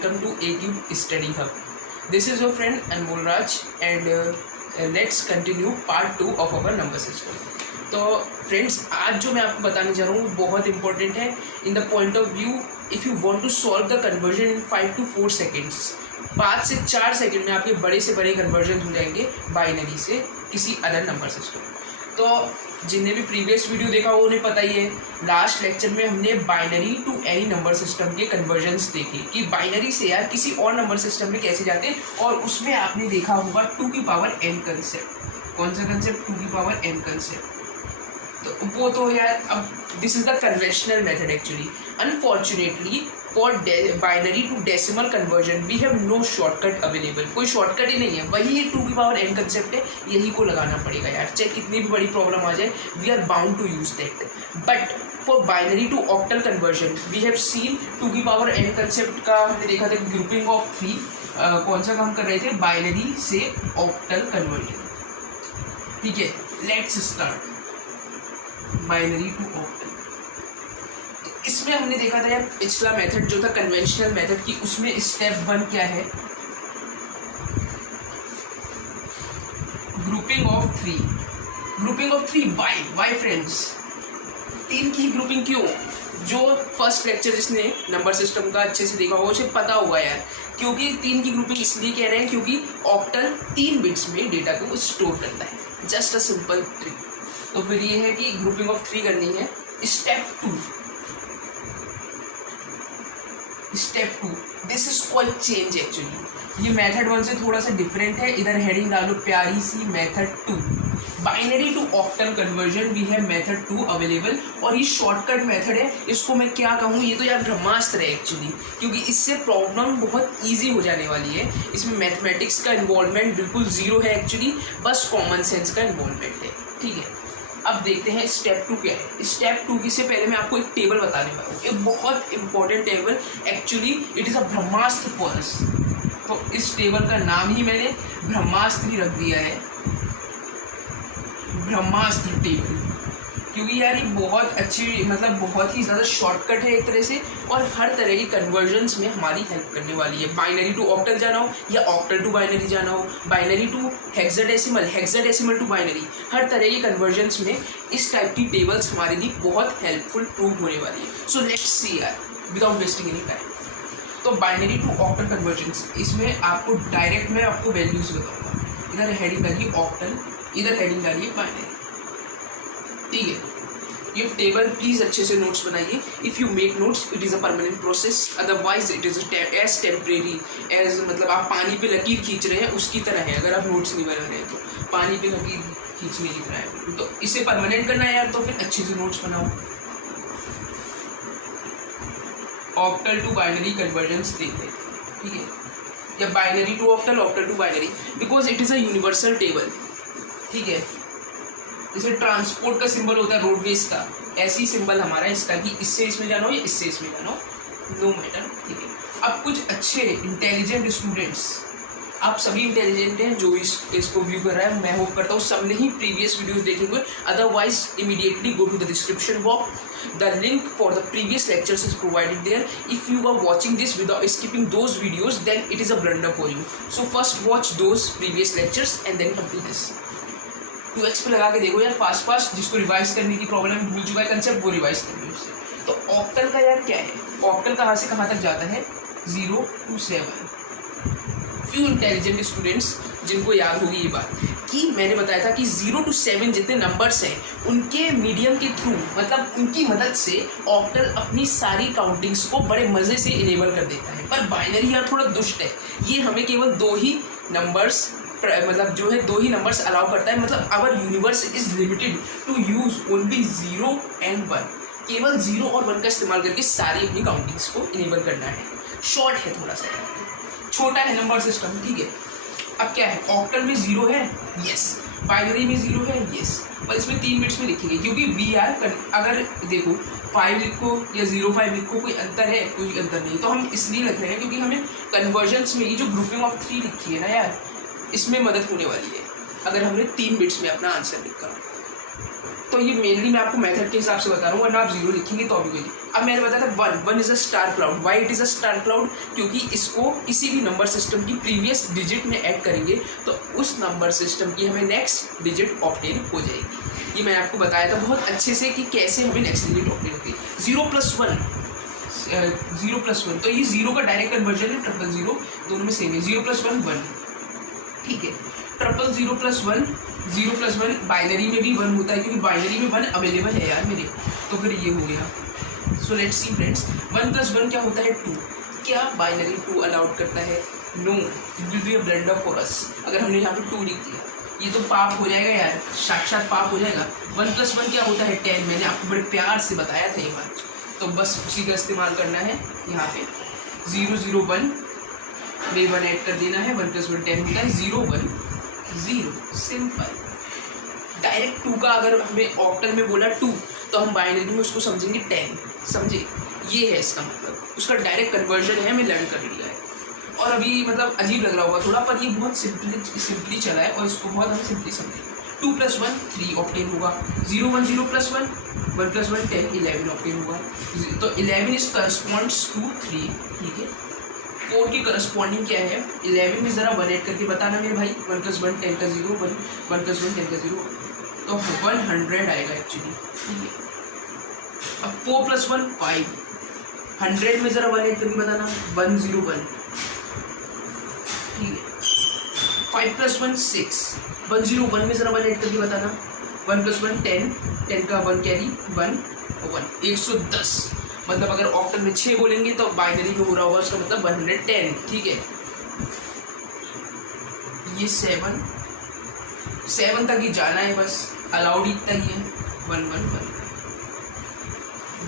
welcome to A-Cube Study Hub. This is your friend Anmol Raj and let's continue part 2 of our number system. तो friends, आज जो मैं आपको बताने जा रहा हूँ बहुत इंपॉर्टेंट है in the point of view if you want to solve the conversion in 5 to 4 seconds. 5 से 4 सेकेंड में आपके बड़े से बड़े कन्वर्जन हो जाएंगे बाइनरी से किसी अदर नंबर सिस्टम. तो जिन्हें भी प्रीवियस वीडियो देखा वो उन्हें पता ही है. लास्ट लेक्चर में हमने binary to any number system के कन्वर्जन्स देखे कि बाइनरी से यार किसी और नंबर सिस्टम में कैसे जाते हैं, और उसमें आपने देखा होगा 2 की पावर n कंसेप्ट. कौन सा कंसेप्ट? 2 की पावर n कंसेप्ट. तो वो तो यार अब this is the conventional method actually. Unfortunately for binary to decimal conversion we have no shortcut available. कोई शॉर्टकट ही नहीं है. वही 2 की पावर n कंसेप्ट है, यही को लगाना पड़ेगा यार. चाहे कितनी भी बड़ी प्रॉब्लम आ जाए we are bound to use that. But for binary to octal conversion we have seen 2 की पावर n कंसेप्ट का हमने देखा था ग्रुपिंग ऑफ 3. कौन सा काम कर रहे थे? बाइनरी से ऑक्टल कन्वर्जन. ठीक है, let's start binary to octal. तो इसमें हमने देखा था यार पिछला मेथड जो था कन्वेंशनल मेथड की, उसमें स्टेप 1 क्या है? Grouping of 3. Grouping of 3 why friends? 3 की ग्रुपिंग क्यों? जो फर्स्ट लेक्चर जिसने नंबर सिस्टम का अच्छे से देखा होगा उसे पता होगा यार, क्योंकि 3 की ग्रुपिंग इसलिए कह रहे हैं क्योंकि ऑक्टल 3 बिट्स में डेटा को स्टोर करता है. Just a simple trick. तो फिर ये है कि ग्रुपिंग ऑफ 3 करनी है. Step 2 this is called change actually. ये मेथड 1 से थोड़ा सा डिफरेंट है. इधर हेडिंग डालो प्यारी सी, method 2. Binary to octal conversion we have method 2 available. और ये शॉर्टकट मेथड है. इसको मैं क्या कहूँ, ये तो यार ब्रह्मास्त्र है एक्चुअली, क्योंकि इससे प्रॉब्लम बहुत ईजी हो जाने वाली है. इसमें मैथमेटिक्स का इन्वॉल्वमेंट बिल्कुल ज़ीरो है एक्चुअली, बस कॉमन सेंस का इन्वॉल्वमेंट है. ठीक है, अब देखते हैं स्टेप 2 क्या है. स्टेप 2 की से पहले मैं आपको एक टेबल बताने वाला हूँ, एक बहुत important table actually. It is a Brahmastra for us. तो इस टेबल का नाम ही मैंने ब्रह्मास्त्र ही रख दिया है, ब्रह्मास्त्र टेबल, क्योंकि यार ये बहुत अच्छी मतलब बहुत ही ज़्यादा शॉर्टकट है एक तरह से, और हर तरह की कन्वर्जन्स में हमारी हेल्प करने वाली है. बाइनरी टू ऑक्टल जाना हो या ऑक्टल टू बाइनरी जाना हो, binary to hexadecimal, hexadecimal to binary, हर तरह की कन्वर्जन्स में इस टाइप की टेबल्स हमारे लिए बहुत हेल्पफुल प्रूव होने वाली है. सो लेट्स सी यार विदाउट वेस्टिंग एनी टाइम. तो बाइनरी टू ऑक्टल कन्वर्जन्स, इसमें आपको डायरेक्ट मैं आपको वैल्यूज बताऊँगा. इधर हेडिंग डालिए ऑक्टल, इधर हेडिंग डालिए बाइनरी. ठीक है, ये टेबल प्लीज अच्छे से नोट्स बनाइए. If you make notes it is a permanent process, otherwise it is as temporary as, मतलब आप पानी पे लकीर खींच रहे हैं उसकी तरह है. अगर आप नोट्स नहीं बना रहे हैं तो पानी पे लकीर खींचने की तरह है. तो इसे परमानेंट करना है यार, तो फिर अच्छे से नोट्स बनाओ. ऑक्टल टू बाइनरी कन्वर्जन्स देखते हैं. ठीक है, या binary to octal, octal to binary, because it is a universal table. ठीक है, जैसे ट्रांसपोर्ट का सिंबल होता है रोडवेज का, ऐसी सिंबल हमारा इसका कि इससे इसमें जाना हो या इससे इसमें जाना हो, नो मैटर. ठीक है, अब कुछ अच्छे इंटेलिजेंट स्टूडेंट्स, आप सभी इंटेलिजेंट हैं जो इसको व्यू कर रहा है, मैं होप करता हूँ सब ने ही प्रीवियस वीडियोस देखेंगे. Otherwise immediately go to the description box. The link for the previous lectures is provided there. If you are watching this without skipping those videos then it is a blunder for you. So first watch those previous lectures and then come to this. 2x पे लगा के देखो यार fast. जिसको revise करने की problem भूल चुका है कंसेप्ट, वो रिवाइज कर लो उससे. तो ऑक्टल का यार क्या है? ऑक्टल कहाँ से कहाँ तक जाता है? 0 to 7. फ्यू इंटेलिजेंट स्टूडेंट्स जिनको याद होगी ये बात कि मैंने बताया था कि 0 to 7 जितने नंबर्स हैं उनके मीडियम के थ्रू, मतलब उनकी मदद से ऑक्टल अपनी सारी काउंटिंग्स को बड़े मज़े से इनेबल कर देता है. पर बाइनरी यार थोड़ा दुष्ट है. ये हमें केवल 2 ही नंबर्स, मतलब जो है 2 ही नंबर्स अलाउ करता है. मतलब our universe is limited to use only 0 and 1. केवल 0 और 1 का इस्तेमाल करके सारी अपनी काउंटिंग्स को इनेबल करना है. शॉर्ट है, थोड़ा सा छोटा है नंबर सिस्टम. ठीक है, अब क्या है? ऑक्टल में 0 है, यस. बाइनरी में 0 है, यस. पर इसमें 3 बिट्स में लिखेंगे क्योंकि वी आर, अगर देखो 5 लिखो या 05 लिखो, कोई अंतर है? कोई अंतर नहीं. तो हम इसलिए लिख रहे हैं क्योंकि हमें कन्वर्जन्स में ये जो ग्रुपिंग ऑफ 3 लिखी है ना यार, इसमें मदद होने वाली है अगर हमने 3 बिट्स में अपना आंसर लिखा. तो ये मेनली मैं आपको मेथड के हिसाब से बता रहा हूँ, वरना आप जीरो लिखेंगे तो अभी कोई। अब मैंने बताया था one is a star cloud. Why it is a star cloud? क्योंकि इसको किसी भी नंबर सिस्टम की प्रीवियस डिजिट में ऐड करेंगे तो उस नंबर सिस्टम की हमें नेक्स्ट डिजिट ऑब्टेन हो जाएगी। ये मैंने आपको बताया था बहुत अच्छे से कि कैसे हमें नेक्स्ट डिजिट ऑब्टेन होती है। 0+1 तो ये जीरो का डायरेक्ट कन्वर्जन है, 000 दोनों में सेम है। 0+1 1, ठीक है। 0+1 बाइनरी में भी 1 होता है, क्योंकि बाइनरी में 1 अवेलेबल है यार मेरे, तो फिर ये हो गया। सो लेट्स सी फ्रेंड्स, 1+1 क्या होता है 2। क्या बाइनरी 2 अलाउड करता है? No, it will be a blunder for us. अगर हमने यहाँ पे 2 लिख दिया ये तो पाप हो जाएगा यार, साक्षात पाप हो जाएगा। 1+1 क्या होता है 10। मैंने आपको बड़े प्यार से बताया था ये बात, तो बस उसी का इस्तेमाल करना है यहाँ पे। 0 0 1 में 1 ऐड कर देना है। 1+1 10 होता है। 0 1 0, सिंपल। डायरेक्ट 2 का अगर हमें ऑक्टल में बोला 2 तो हम बाइनरी में उसको समझेंगे 10, समझे? ये है इसका मतलब, उसका डायरेक्ट कन्वर्जन है, हमें लर्न कर लिया है। और अभी मतलब अजीब लग रहा होगा थोड़ा, पर ये बहुत सिंपली चला है और इसको बहुत हम सिंपली समझेंगे। 2+1 3 ऑब्टेन होगा। 0 1 0 +1 1+1 10 11 ऑब्टेन होगा। तो 11 इज करस्पॉन्ड्स टू 3, ठीक है। 4 की करस्पॉन्डिंग क्या है? 11 में ज़रा 1 ऐड करके बताना मेरे भाई। 1+1 10 का 0, 1+1 10 का 0, तो 100 आएगा एक्चुअली, ठीक है। अब 4+1 5, 100 में ज़रा 1 ऐड करके बताना। 101, ठीक है। 5+1 6, 101 में ज़रा 1 ऐड करके बताना। 1+1 10, 10 का 1 कैरी 1 1, 110। मतलब अगर ऑक्टल में 6 बोलेंगे तो बाइनरी में हो रहा होगा उसका मतलब 110, ठीक है। ये 7 तक ही जाना है बस, अलाउड इतना ही है। 1 1 1।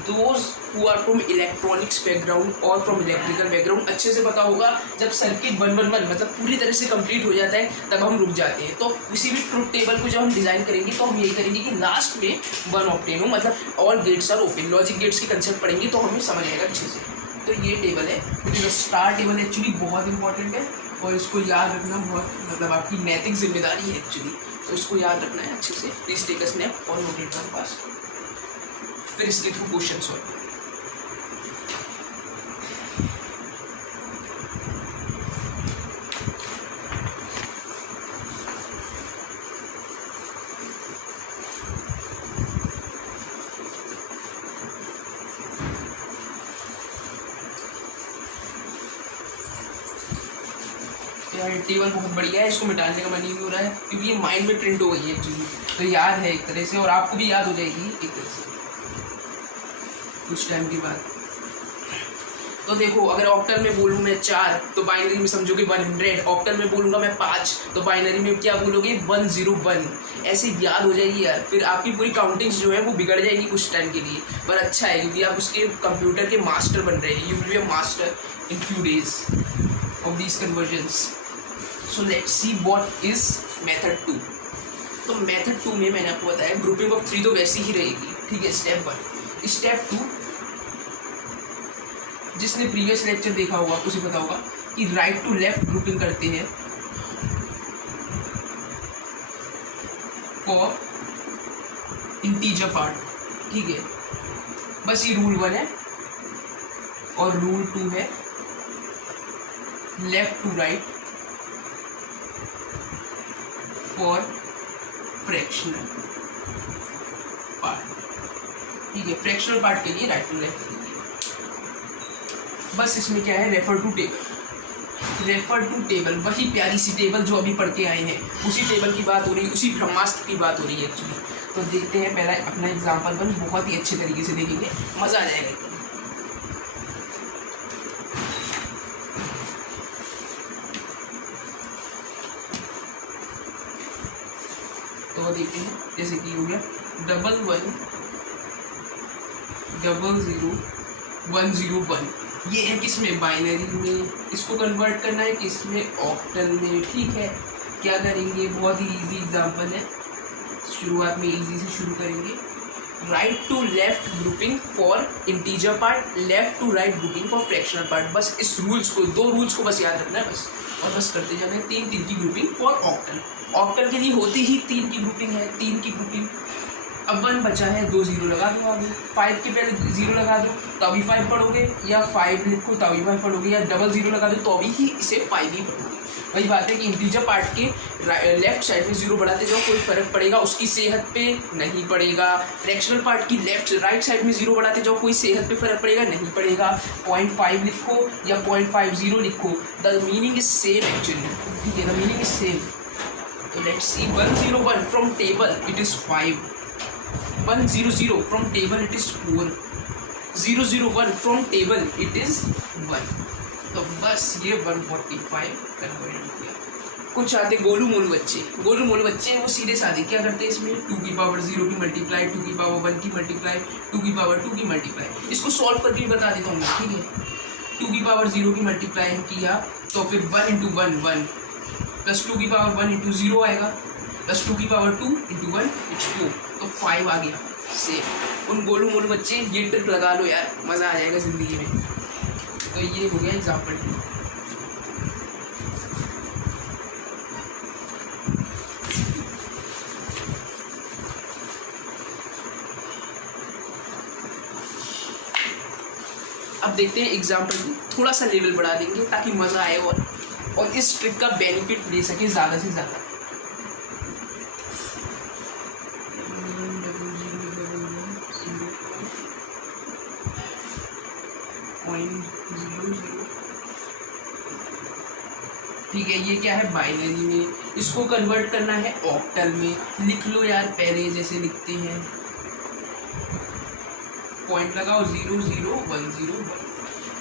Those who are from electronics background और फ्रॉम इलेक्ट्रिकल बैकग्राउंड अच्छे से पता होगा, जब सर्किट 1 1 1 मतलब पूरी तरह से कंप्लीट हो जाता है तब हम रुक जाते हैं। तो किसी भी ट्रुथ टेबल को जब हम डिजाइन करेंगे तो हम यही करेंगे कि लास्ट में 1 ऑब्टेन हो, मतलब all gates are open. Logic gates की कंसेप्ट पढ़ेंगे तो हमें समझ आएगा अच्छे से। तो ये टेबल है, जो स्टार टेबल एक्चुअली बहुत इंपॉर्टेंट है और इसको याद रखना बहुत मतलब आपकी नैतिक जिम्मेदारी है एक्चुअली, तो इसको याद रखना है अच्छे से। प्लीज टेक अ स्नैप और नोट इट डाउन फास्ट, फिर इसके थ्रू क्वेश्चन सॉल्व। यार टेबल बहुत बढ़िया है, इसको मिटाने का मन ही नहीं हो रहा है क्योंकि ये माइंड में प्रिंट हो गई है एक्चुअली, तो याद है एक तरह से और आपको भी याद हो जाएगी एक तरह से कुछ टाइम के बाद। तो देखो अगर ऑक्टल में बोलूँ मैं 4 तो बाइनरी में समझोगे 100, ऑक्टल में बोलूँगा मैं 5 तो बाइनरी में क्या बोलोगे 101। ऐसे याद हो जाएगी यार, फिर आपकी पूरी काउंटिंग्स जो है वो बिगड़ जाएगी कुछ टाइम के लिए, पर अच्छा है क्योंकि आप उसके कंप्यूटर के मास्टर बन रहे हैं। You will be a master in few days of these convergence. So let's see what is method 2। तो मेथड 2 में मैंने आपको बताया ग्रुपिंग ऑफ 3 तो वैसी ही रहेगी, ठीक है। स्टेप 1। स्टेप 2 जिसने प्रीवियस लेक्चर देखा होगा उसे पता होगा कि राइट टू लेफ्ट ग्रुपिंग करते हैं फॉर इंटीजर पार्ट, ठीक है। बस ये रूल 1 है और रूल 2 है left to right for fractional part, ठीक है। फ्रैक्शनल पार्ट के लिए राइट टू लेफ्ट, बस इसमें क्या है refer to table. Refer to table वही प्यारी सी टेबल जो अभी पढ़ के आए हैं, उसी टेबल की बात हो रही है, उसी ब्रह्मास्त्र की बात हो रही है एक्चुअली। तो देखते हैं पहला अपना एग्जाम्पल बन बहुत ही अच्छे तरीके से देखेंगे, मज़ा आ जाएगा एकदम। तो देखते हैं जैसे कि हो गया 1 1 0 0 1 0 1। ये है किसमें बाइनरी में, इसको कन्वर्ट करना है किसमें ऑक्टल में, ठीक है। क्या करेंगे बहुत ही इजी एग्जांपल है, शुरुआत में इजी से शुरू करेंगे। Right to left grouping for integer part, left to right grouping for fractional part. बस इस रूल्स को 2 रूल्स को बस याद रखना है बस, और बस करते जाना है। 3 3 की ग्रुपिंग फॉर ऑक्टल। ऑक्टल के लिए होती ही 3 की ग्रुपिंग है, 3 की ग्रुपिंग अब 1 बचा है, 2 0 लगा दो आगे, 5 के पहले 0 लगा दो तो अभी 5 पढ़ोगे, या 5 लिखो तो अभी 5 पढ़ोगे, या डबल 0 लगा दो तो अभी ही इसे 5 ही पढ़ोगे। वही बात है कि इंटीजर पार्ट के लेफ्ट साइड में 0 बढ़ाते जाओ, कोई फर्क पड़ेगा उसकी सेहत पे नहीं पड़ेगा। फ्रैक्शनल पार्ट की राइट साइड में 0 बढ़ाते जाओ, कोई सेहत पे फर्क पड़ेगा नहीं पड़ेगा। 0.5 लिखो या 0.50 लिखो, the meaning is same actually, ठीक है, द मीनिंग इज सेम। तो let's see 101 from table it is 5, 100 from table it is 4, 001 from table it is 1। तो बस ये 145 कन्वर्ट हो गया। कुछ आते गोलू मोलू बच्चे हैं, वो सीधे साधे क्या करते हैं, इसमें 2 की पावर 0 की मल्टीप्लाई, 2 की पावर 1 की मल्टीप्लाई, 2 की पावर 2 की मल्टीप्लाई। इसको सॉल्व करके बता देता हूँ मैं, ठीक है। 2 की पावर 0 की मल्टीप्लाई किया तो फिर 1 × 1 1 प्लस 2 की पावर 1 × 0 आएगा, प्लस 2 की पावर 2 × 1 इट्स 2, तो 5 आ गया। सेम उन गोलू मोलू बच्चे ये ट्रिक लगा लो यार, मज़ा आ जाएगा ज़िंदगी में। तो ये हो गया एग्जाम्पल 2। अब देखते हैं एग्जाम्पल 2, थोड़ा सा लेवल बढ़ा देंगे ताकि मज़ा आए और इस ट्रिक का बेनिफिट ले सके ज़्यादा से ज़्यादा। ठीक है, ये क्या है, बाइनरी में, इसको कन्वर्ट करना है ऑक्टल में। लिख लो यार पहले जैसे लिखते हैं, पॉइंट लगाओ 0 0 1 0 1।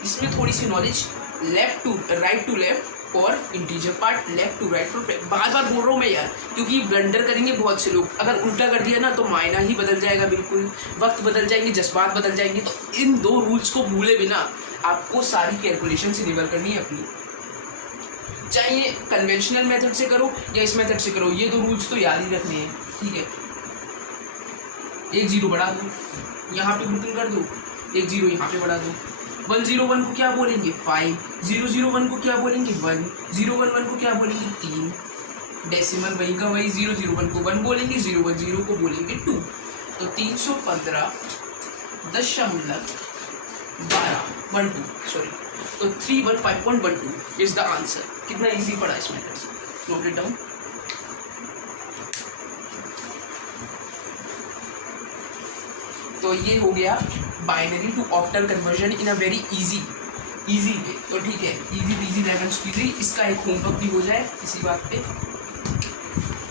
इसमें थोड़ी सी नॉलेज, लेफ्ट टू लेफ्ट और integer part, left to right for बार बार बोल रहा हूँ मैं यार, क्योंकि ब्लंडर करेंगे बहुत से लोग। अगर उल्टा कर दिया ना तो मायना ही बदल जाएगा, बिल्कुल वक्त बदल जाएंगे, जज्बात बदल जाएंगे। तो इन 2 रूल्स को भूले बिना आपको सारी कैलकुलेशन से निभर करनी है अपनी, चाहे कन्वेंशनल मेथड से करो या इस मेथड से करो, ये 2 रूल्स तो याद ही रखने हैं, ठीक है। 1 0 बढ़ा दो, यहाँ पे बुकिंग कर दो, 1 0 यहाँ पे बढ़ा दो। 101 को क्या बोलेंगे 5, 001 को क्या बोलेंगे 1, 011 को क्या बोलेंगे 3, डेसिमल वही का वही, 001 को 1 बोलेंगे, 010 को बोलेंगे 2। तो 315.12 सॉरी, तो 315.12 इज द आंसर। कितना इजी पड़ा इस मेथड से, नोट इट डाउन। तो ये हो गया binary to octal conversion in a very easy way. तो ठीक है, इजी पीजी लेवल 3। इसका एक होमवर्क भी हो जाए इसी बात पे।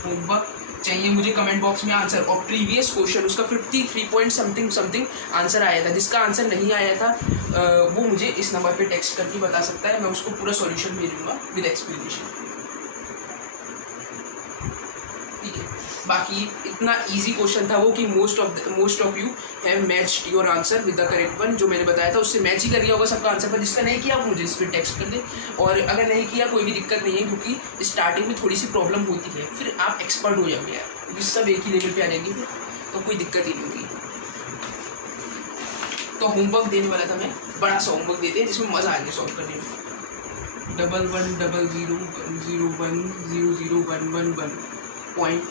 होमवर्क चाहिए मुझे कमेंट बॉक्स में आंसर, और प्रीवियस क्वेश्चन उसका 53 पॉइंट समथिंग आंसर आया था। जिसका आंसर नहीं आया था वो मुझे इस नंबर पे टेक्स्ट करके बता सकता है, मैं उसको पूरा सॉल्यूशन भेज दूंगा विद एक्सप्लेनेशन, ठीक है। बाकी इतना इजी क्वेश्चन था वो कि most of you have matched your answer with the correct one. जो मैंने बताया था उससे मैच ही कर लिया होगा सबका आंसर, पर जिसका नहीं किया वो मुझे इस पर टेक्स्ट कर दे। और अगर नहीं किया कोई भी दिक्कत नहीं है, क्योंकि स्टार्टिंग में थोड़ी सी प्रॉब्लम होती है, फिर आप एक्सपर्ट हो जाओगे यार, क्योंकि सब एक ही लेवल पे आ जाएंगे फिर, तो कोई दिक्कत ही नहीं होगी। तो होमवर्क देने वाला था मैं, बड़ा सा होमवर्क देते हैं जिसमें मज़ा आ जाए सॉल्व करने में। 11 00 101 00 111 पॉइंट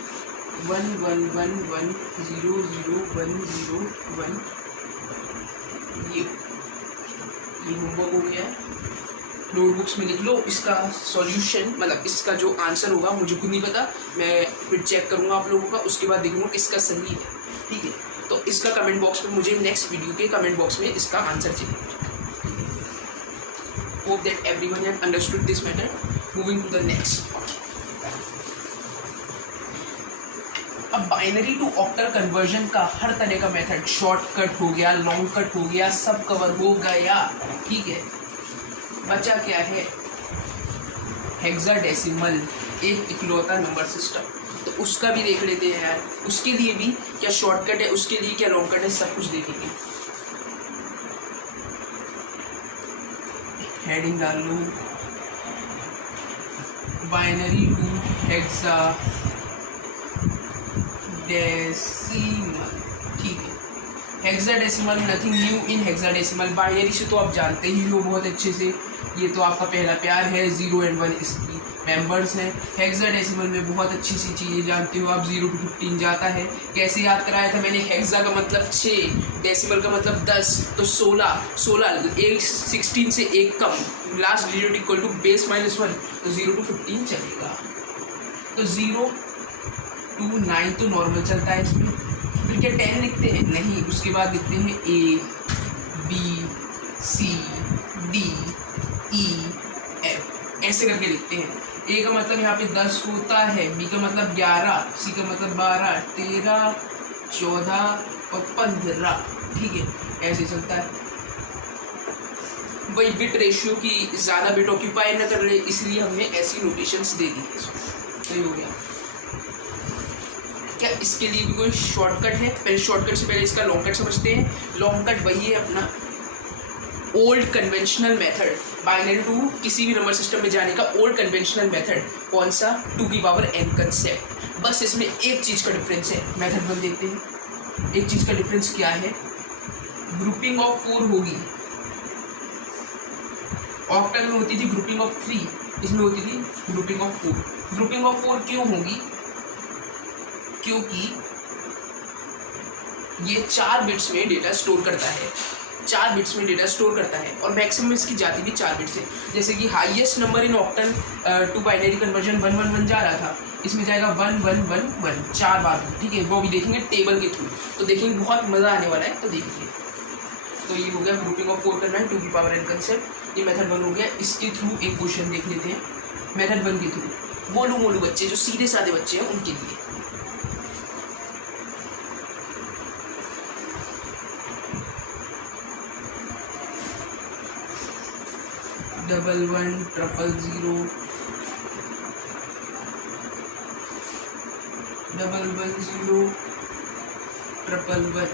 1 1 1 1 0 0 1 0 1। ये होमवर्क हो गया है, नोटबुक्स में लिख लो इसका सॉल्यूशन, मतलब इसका जो आंसर होगा मुझे खुद नहीं पता, मैं फिर चेक करूँगा आप लोगों का, उसके बाद देखूँगा किसका सही है, ठीक है। तो इसका कमेंट बॉक्स में मुझे नेक्स्ट वीडियो के कमेंट बॉक्स में इसका आंसर चाहिए। Hope that everyone have understood this method. Moving to the next. अब बाइनरी टू ऑक्टल कन्वर्जन का हर तरह का मेथड, शॉर्टकट हो गया, लॉन्ग कट हो गया, सब कवर हो गया, ठीक है। बचा क्या है, हेक्साडेसिमल, एक इकलौता नंबर सिस्टम। तो उसका भी देख लेते हैं यार, उसके लिए भी क्या शॉर्टकट है, उसके लिए क्या लॉन्ग कट है, सब कुछ देखेंगे। हेडिंग डाल लो, बाइनरी टू हेक्सा डेसिमल, ठीक है। Hexadecimal nothing new in hexadecimal, binary से तो आप जानते ही हो बहुत अच्छे से, ये तो आपका पहला प्यार है, 0 and 1 इसकी मेंबर्स हैं। हेक्साडेसिमल में बहुत अच्छी सी चीज़ें जानते हो आप, 0 to 15 जाता है। कैसे याद कराया था मैंने, हेक्सा का मतलब 6, डेसिमल का मतलब 10, तो 16 एक 16 से एक कम, last digit equal to base -1, तो 0 to 15 चलेगा। तो 0 to 9 तो नॉर्मल चलता है इसमें। फिर क्या 10 लिखते हैं? नहीं, उसके बाद लिखते हैं A B C D E F, ऐसे करके लिखते हैं। A का मतलब यहाँ पे 10 होता है, B का मतलब 11, C का मतलब 12, 13, 14 और 15, ठीक है, ऐसे चलता है। वही बिट रेशियो की ज़्यादा बिट ऑक्यूपाई न कर ले, इसलिए हमने ऐसी नोटेशंस दे दी है। सही हो गया। क्या इसके लिए भी कोई शॉर्टकट है? पहले शॉर्टकट से पहले इसका लॉन्ग कट समझते हैं। लॉन्ग कट वही है अपना old conventional method, binary to किसी भी नंबर सिस्टम में जाने का ओल्ड कन्वेंशनल मेथड। कौन सा? 2n concept. बस इसमें एक चीज़ का डिफरेंस है। मेथड 1 देखते हैं। एक चीज़ का डिफरेंस क्या है? ग्रुपिंग ऑफ 4 होगी, ऑक्टल में होती थी ग्रुपिंग ऑफ 3, इसमें होती थी ग्रुपिंग ऑफ 4। ग्रुपिंग ऑफ 4 क्यों होगी? क्योंकि ये 4 बिट्स में डेटा स्टोर करता है, 4 बिट्स में डेटा स्टोर करता है, और मैक्सिमम इसकी जाती भी 4 बिट्स है। जैसे कि highest number in octal to binary conversion 111 जा रहा था, इसमें जाएगा 1111 4 बार, ठीक है। वो भी देखेंगे टेबल के थ्रू, तो देखेंगे बहुत मज़ा आने वाला है, तो देखिए। तो ये हो गया ग्रुपिंग ऑफ 4 करना है, 2n कंसेप्ट। ये मेथड 1 हो गया। इसके थ्रू एक क्वेश्चन देख लेते हैं मेथड 1 के थ्रू। गोलू मोलू बच्चे, जो सीधे साधे बच्चे हैं, उनके लिए। डबल 1 ट्रिपल 0 डबल 1 0 ट्रिपल 1,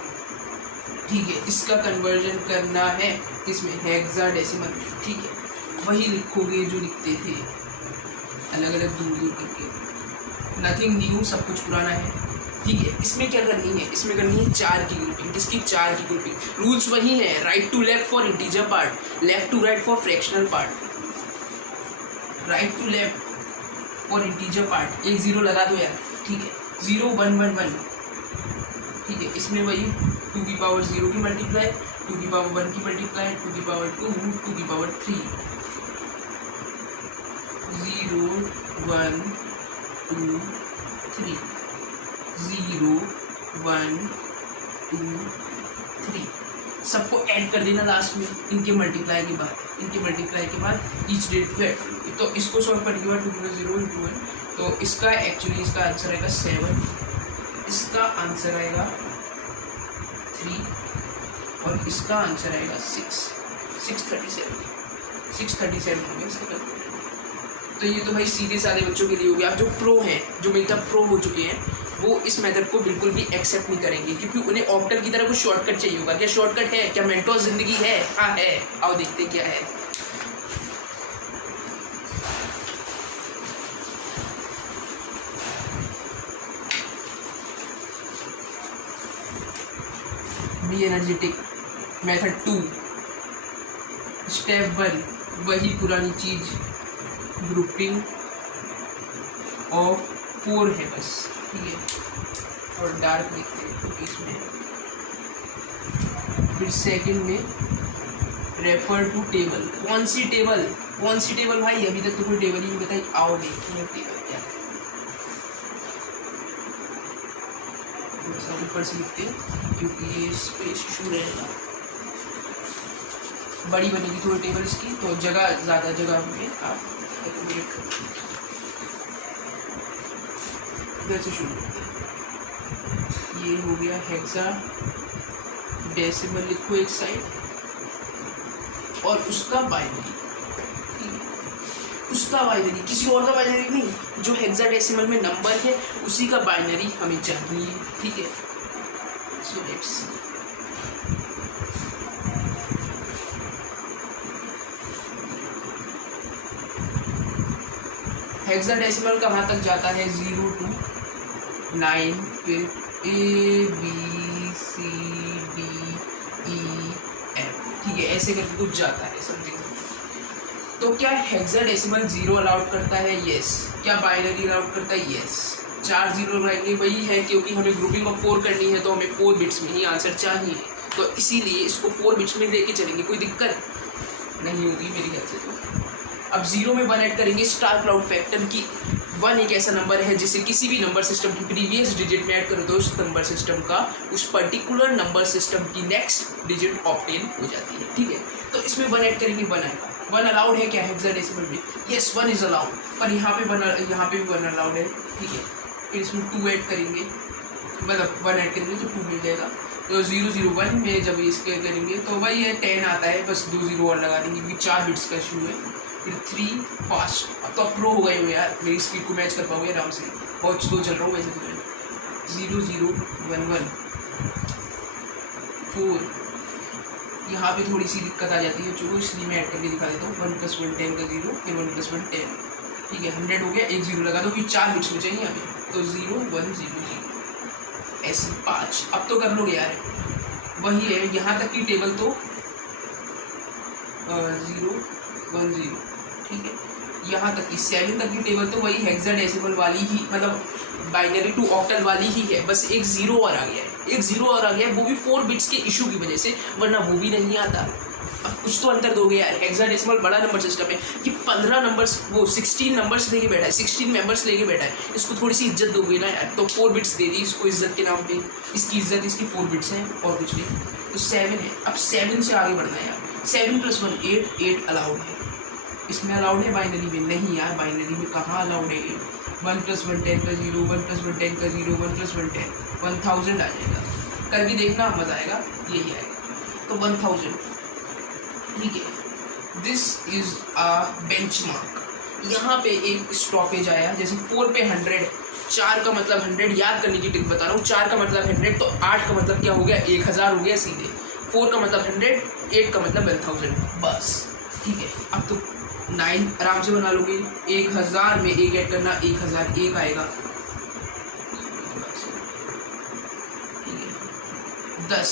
ठीक है। इसका कन्वर्जन करना है इसमें हेक्साडेसिमल, ठीक है। वही लिखोगे जो लिखते थे, अलग अलग दूर दूर करके, नथिंग न्यू, सब कुछ पुराना है, ठीक है। इसमें क्या करनी है? इसमें करनी है 4 की ग्रुपिंग। किसकी? 4 की ग्रुपिंग। रूल्स वही है, right to left for integer part, left to right for fractional part, right to left for integer part. एक 0 लगा दो यार, ठीक है। 0 1 1 1, ठीक है। इसमें वही 2 की मल्टीप्लाई, 2 की मल्टीप्लाई, 2 2 3, 0 1 2 3, 0 1 2 3, सबको ऐड कर देना लास्ट में इनके मल्टीप्लाई के बाद। ईच डेट पे, तो इसको सॉल्व करने के बाद 2 0 × 1, तो इसका एक्चुअली इसका आंसर आएगा 7, इसका आंसर आएगा 3, और इसका आंसर आएगा 637 हो गया इसका। तो ये तो भाई सीधे साधे बच्चों के लिए हो गया। आप जो प्रो हैं, जो मेरा प्रो हो चुके हैं, वो इस मेथड को बिल्कुल भी एक्सेप्ट नहीं करेंगे, क्योंकि उन्हें ऑक्टल की तरह कुछ शॉर्टकट चाहिए होगा। क्या शॉर्टकट है? क्या मेंटोस जिंदगी है? हाँ है। आओ देखते क्या है। बी एनर्जेटिक मेथड 2, स्टेप 1 वही पुरानी चीज, ग्रुपिंग ऑफ 4 है बस, ठीक है। और डार्क लिखते हैं तो इसमें। फिर सेकंड में रेफर टू टेबल। कौन सी टेबल भाई? अभी तक तो कोई टेबल ही नहीं बताई। आओ देखते हैं टेबल क्या है। ऊपर से लिखते हैं क्योंकि ये स्पेस इशू रहेगा। बड़ी बनेगी थोड़ी टेबल इसकी, तो ज़्यादा जगह में आप इधर से शुरू करते हैं। ये हो गया हेक्सा डेसिमल, लिखो एक साइड, और उसका बाइनरी, किसी और का बाइनरी नहीं, जो हेक्साडेसिमल में नंबर है उसी का बाइनरी हमें चाहिए, ठीक है। So let's see. हेक्साडेसिमल कहाँ तक जाता है? 0 to 9, फिर A B C D E F, ठीक है। ऐसे करके कुछ जाता है, समझेंगे। तो क्या हेक्साडेसिमल 0 अलाउड करता है? यस। क्या बाइनरी अलाउड करता है? यस। 4 0 रहेंगे, वही है क्योंकि हमें ग्रुपिंग ऑफ 4 करनी है तो हमें 4 बिट्स में ही आंसर चाहिए, तो इसीलिए इसको 4 बिट्स में लेके चलेंगे, कोई दिक्कत नहीं होगी मेरे ख्याल से। तो अब 0 में 1 ऐड करेंगे स्टार क्लाउड फैक्टर की। 1 एक ऐसा नंबर है जिसे किसी भी नंबर सिस्टम की प्रीवियस डिजिट में ऐड करो तो उस नंबर सिस्टम का उस पर्टिकुलर नंबर सिस्टम की नेक्स्ट डिजिट ऑब्टेन हो जाती है, ठीक है। तो इसमें 1 ऐड करेंगे, 1 आएगा। 1 अलाउड है क्या हेक्साडेसिमल में? यस, 1 इज अलाउड, पर यहाँ पे भी 1 अलाउड है, ठीक है। फिर इसमें 2 ऐड करेंगे, मतलब 1 ऐड करेंगे तो 2 मिल जाएगा। तो 0 0 1 में जब इसके करेंगे तो वही है 10 आता है, बस 2 0 और लगा देंगे क्योंकि 4 बिट्स का इशू है। फिर 3 फास्ट, अब तो आप प्रो हो गए हो यार, मेरी स्पीड को मैच कर पाओगे आराम से, बहुत स्लो चल रहा हूँ वैसे तो। 0 0 1 1 4, यहाँ पे थोड़ी सी दिक्कत आ जाती है जो, इसलिए मैं ऐड करके दिखा देता हूँ। 1 + 1 10 का 0, फिर 1 + 1 10, ठीक है। 100 हो गया, एक 0 लगा दो क्योंकि 4 बिट्स में चाहिए हमें, तो 0 1 0 0 ऐसे 5। अब तो कर लोगे यार, वही है यहाँ तक की टेबल तो 0 1 0, ठीक है। यहाँ तक की 7 तक की टेबल तो वही हेक्साडेसिमल वाली ही, मतलब बाइनरी टू ऑक्टल वाली ही है, बस एक 0 और आ गया है, एक 0 और आ गया है, वो भी 4 बिट्स के इशू की वजह से, वरना वो भी नहीं आता। अब कुछ तो अंतर दोगे यार, हेक्साडेसिमल बड़ा नंबर सिस्टम है कि 15 नंबर्स, वो 16 नंबर्स लेके बैठा है, 16 मेंबर्स लेके बैठा है, इसको थोड़ी सी इज्जत दोगे ना यार। तो 4 बिट्स दे दी इसको इज्जत के नाम पे, इसकी इज्जत इसकी 4 बिट्स है और कुछ नहीं। तो 7 है, अब 7 से आगे बढ़ना है यार। 7 + 1 8, 8 अलाउड है, इसमें अलाउड है, बाइनरी में नहीं यार, बाइनरी में कहाँ अलाउड है। 1 + 1 10 का 0, 1 + 1 10 का 0, 1 + 1 10, 1000 आ जाएगा, करके देखना मजा आएगा, यही आएगा। तो 1000, ठीक है। This is a benchmark. यहाँ पे एक स्टॉपेज आया, जैसे 4 पे 100, 4 का मतलब 100, याद करने की टिप बता रहा हूँ। 4 का मतलब 100, तो 8 का मतलब क्या हो गया, 1000 हो गया सीधे। 4 का मतलब 100, 8 का मतलब 1000, बस, ठीक है। अब तो 9 आराम से बना लोगे। 1000 में 1 ऐड करना, 1001 आएगा, ठीक है। 10,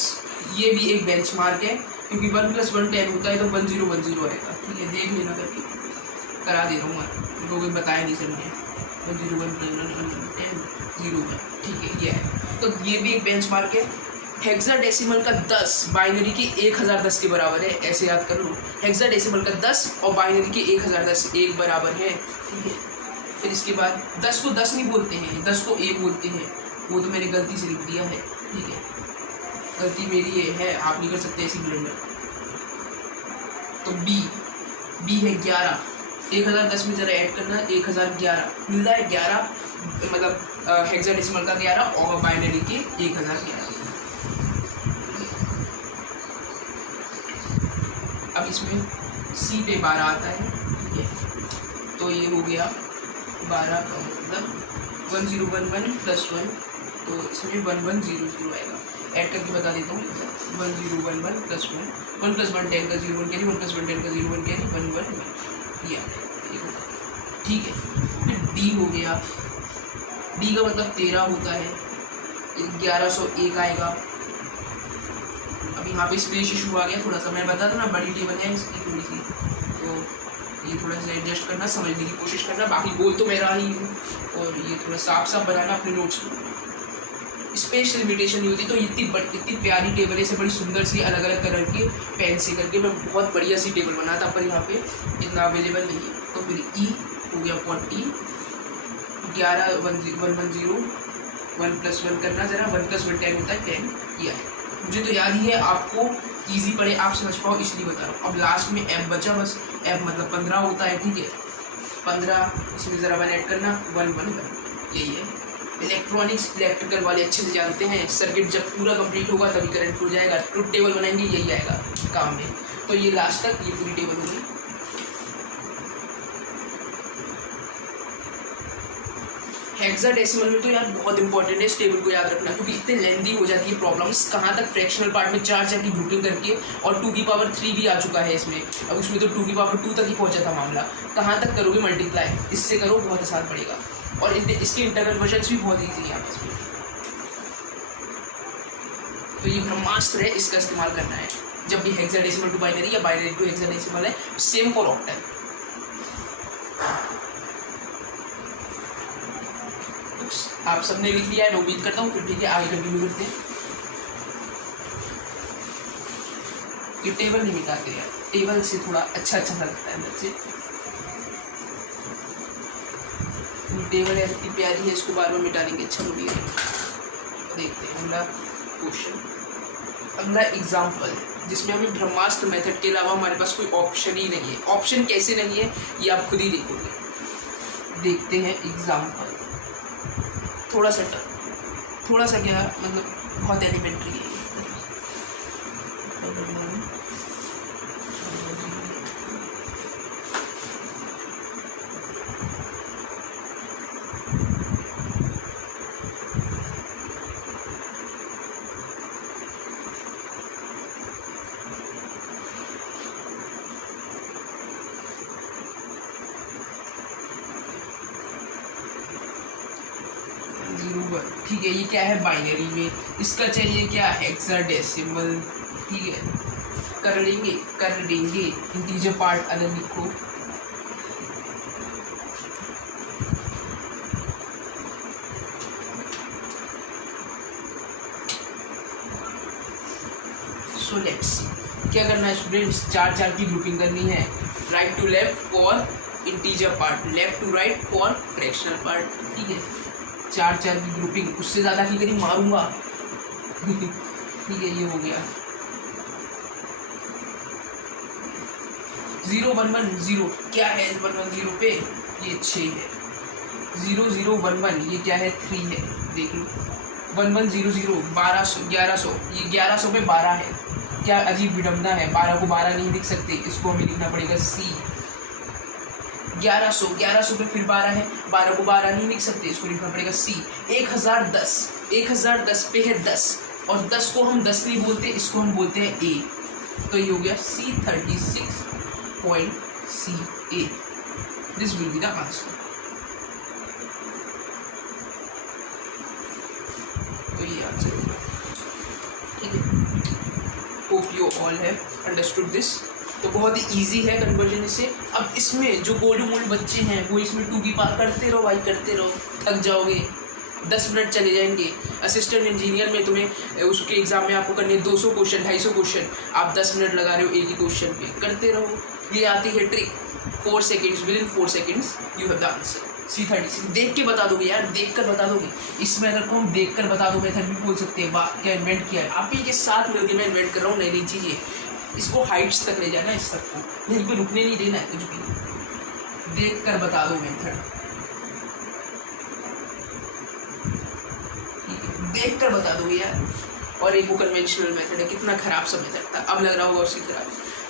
ये भी एक बेंचमार्क है क्योंकि 1 + 1 10 होता है, तो 1 0 1 0 आएगा, ठीक है। देख लेना करके, करा दे रहा हूँ मैं, लोग बताया नहीं सर मुझे। 1 0 1 10 0 1, ठीक है, ये है। तो ये भी एक बेंचमार्क है। हेक्साडेसिमल का 10 बाइनरी के 1010 के बराबर है, ऐसे याद कर लो। हेक्साडेसिमल का 10 और बाइनरी के 1010 एक बराबर है, ठीक है। फिर इसके बाद 10 को 10 नहीं बोलते हैं, 10 को 1 बोलते हैं, वो तो मैंने गलती से लिख दिया है, ठीक है, गलती मेरी है, आप नहीं कर सकते ऐसी ब्लंडर। तो बी है 11, 1010 में जरा ऐड करना, 1011 मिल रहा है, 11 मतलब हेक्साडेसिमल का 11 और बाइनरी के 1011। अब इसमें सी पे 12 आता है, ठीक है। तो ये हो गया 12 का मतलब 1 0 1 1 + 1, तो इसमें 1 1 0 0 आएगा। ऐड करके बता देता हूँ, 1 0 1 1 + 1, 1 + 1 10 का 0 1 कैरी, 1 + 1 10 का 0 1 कैरी, 1 1 ये आएगा, ठीक है। फिर डी हो गया, डी का मतलब 13 होता है, 1101 आएगा। अब यहाँ पे स्पेस इशू आ गया थोड़ा सा, मैं बता दूँ ना, बड़ी टेबल है इसकी थोड़ी सी, तो ये थोड़ा सा एडजस्ट करना, समझने की कोशिश करना। बाकी बोल तो मेरा ही हूँ, और ये थोड़ा साफ साफ बनाना अपने नोट्स में। स्पेस लिमिटेशन नहीं होती, तो इतनी प्यारी टेबल है, इसे बड़ी सुंदर सी अलग अलग कलर के पेन से करके मैं बहुत बढ़िया सी टेबल बनाता, पर यहाँ पे इतना अवेलेबल नहीं है। तो फिर ई हो गया 40, 11 1 1 1 0, 1 + 1 करना जरा, 1 + 1 10 होता है, 10 किया है। मुझे तो याद ही है, आपको इजी पड़े, आप समझ पाओ इसलिए बता रहा हूँ। अब लास्ट में एफ बचा, बस एफ मतलब 15 होता है, ठीक है। 15, इसमें ज़रा 1 ऐड करना, 1 1 1, यही है। इलेक्ट्रॉनिक्स इलेक्ट्रिकल वाले अच्छे से जानते हैं, सर्किट जब पूरा कंप्लीट होगा तभी करंट हो जाएगा, ट्रुथ टेबल बनाएंगे, यही आएगा काम में। तो ये लास्ट तक ये पूरी टेबल होगी। हेक्साडेसिमल में तो यार बहुत इंपॉर्टेंट है इस टेबल को याद रखना, क्योंकि इतने लेंदी हो जाती है प्रॉब्लम्स। कहाँ तक फ्रैक्शनल पार्ट में 4 की ग्रुपिंग करके, और 2⁻³ भी आ चुका है इसमें, अब उसमें तो 2⁻² तक ही पहुंचा था मामला। कहाँ तक करोगे मल्टीप्लाई, इससे करो, बहुत आसान पड़ेगा। और इसके इंटरनल क्वेश्चंस भी बहुत ईजी है आपस में। तो ये ब्रह्मास्त्र है, इसका इस्तेमाल करना है जब भी हेक्साडेसिमल टू बाइनरी या बाइनरी टू हेक्साडेसिमल है, सेम फॉर ऑक्टल। आप सबने लिख लिया है, उम्मीद करता हूँ। फिर ठीक है, आगे कंटिन्यू करते हैं। ये टेबल नहीं मिटाते यार, टेबल से थोड़ा अच्छा लगता है बच्चे। टेबल यार इतनी प्यारी है, इसको बार बार मिटा देंगे, अच्छा नहीं है। देखते हैं अगला क्वेश्चन, अगला एग्जाम्पल, जिसमें हमें ब्रह्मास्त्र मेथड के अलावा हमारे पास कोई ऑप्शन ही नहीं है। ऑप्शन कैसे नहीं है ये आप खुद ही देखोगे। देखते हैं एग्जाम्पल, थोड़ा सा क्या मतलब बहुत एलिमेंट्री है। ठीक है, ये क्या है बाइनरी में, इसका चाहिए क्या हेक्साडेसिमल। ठीक है, कर देंगे इंटीजर पार्ट अलग लिखो। सो लेट्स सी क्या करना है स्टूडेंट्स, 4 की ग्रुपिंग करनी है, right to left for integer part, left to right for fractional part. ठीक है, 4 की ग्रुपिंग, उससे ज़्यादा की करी मारूंगा। ठीक है, ये हो गया। 0 1 1 0 क्या है 1 1 0 पे, ये 6 है। 0 0 1 1 ये क्या है 3 है, देख लो। 1 1 0 0 1200 1100, ये 1100 पे 12 है। क्या अजीब विडम्बना है, 12 को 12 नहीं लिख सकते, इसको हमें लिखना पड़ेगा C। 1100 पे फिर 12 है, 12 को 12 नहीं लिख सकते, इसको लिखना पड़ेगा C। 1010 पे है 10, और 10 को हम 10 नहीं बोलते, इसको हम बोलते हैं A। तो ये हो गया C36.CA। This will be the answer. तो ये आंसर होगा। ठीक है, hope you all have understood this. तो बहुत ही ईजी है कन्वर्जन इससे। अब इसमें जो गोल्ड मोल्ड बच्चे हैं वो इसमें 2 की पार करते रहो भाई, करते रहो, थक जाओगे, 10 मिनट चले जाएंगे। असिस्टेंट इंजीनियर में तुम्हें उसके एग्जाम में आपको करने 200 क्वेश्चन 250 क्वेश्चन, आप 10 मिनट लगा रहे हो एक ही क्वेश्चन पे, करते रहो। ये आती है trick, 4 seconds, with in 4 seconds you have the answer. C36 देख के बता दोगे यार, देख कर बता दोगे। इस मेथड को हम देख कर बता दो मेथड भी बोल सकते हैं। वाह क्या इन्वेंट किया है, आप ही के साथ मिलकर मैं इन्वेंट कर रहा हूँ नई नई चीज़ें। इसको हाइट्स तक ले जाना, इस तक को यहीं पे रुकने नहीं देना है कुछ भी। देख कर बता दो मेथड, देख कर बता दो यार। और एक वो कन्वेंशनल मेथड है, कितना खराब सा मेथड था, अब लग रहा होगा उसकी खराब।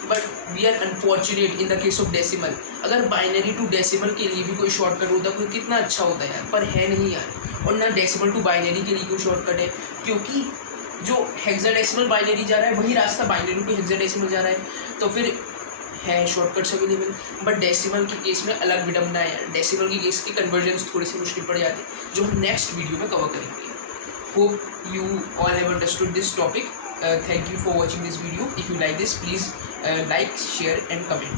But we are unfortunate in the case of decimal. अगर बाइनरी टू डेसिमल के लिए भी कोई शॉर्टकट होता कोई कितना अच्छा होता यार, पर है नहीं यार। और ना डेसिमल टू बाइनरी के लिए कोई शॉर्टकट है, क्योंकि जो हेक्साडेसिमल बाइनरी जा रहा है वही रास्ता बाइनरी टू हेक्साडेसिमल जा रहा है, तो फिर है शॉर्टकट्स अवेलेबल। बट डेसिमल के केस में अलग विडम्बना है यार, डेसिमल के केस के कन्वर्जन्स थोड़े से मुश्किल पड़ जाते हैं, जो हम नेक्स्ट वीडियो में कवर करेंगे। Hope you all have understood this topic. Thank you for watching this video. If you like this, please like, share and comment.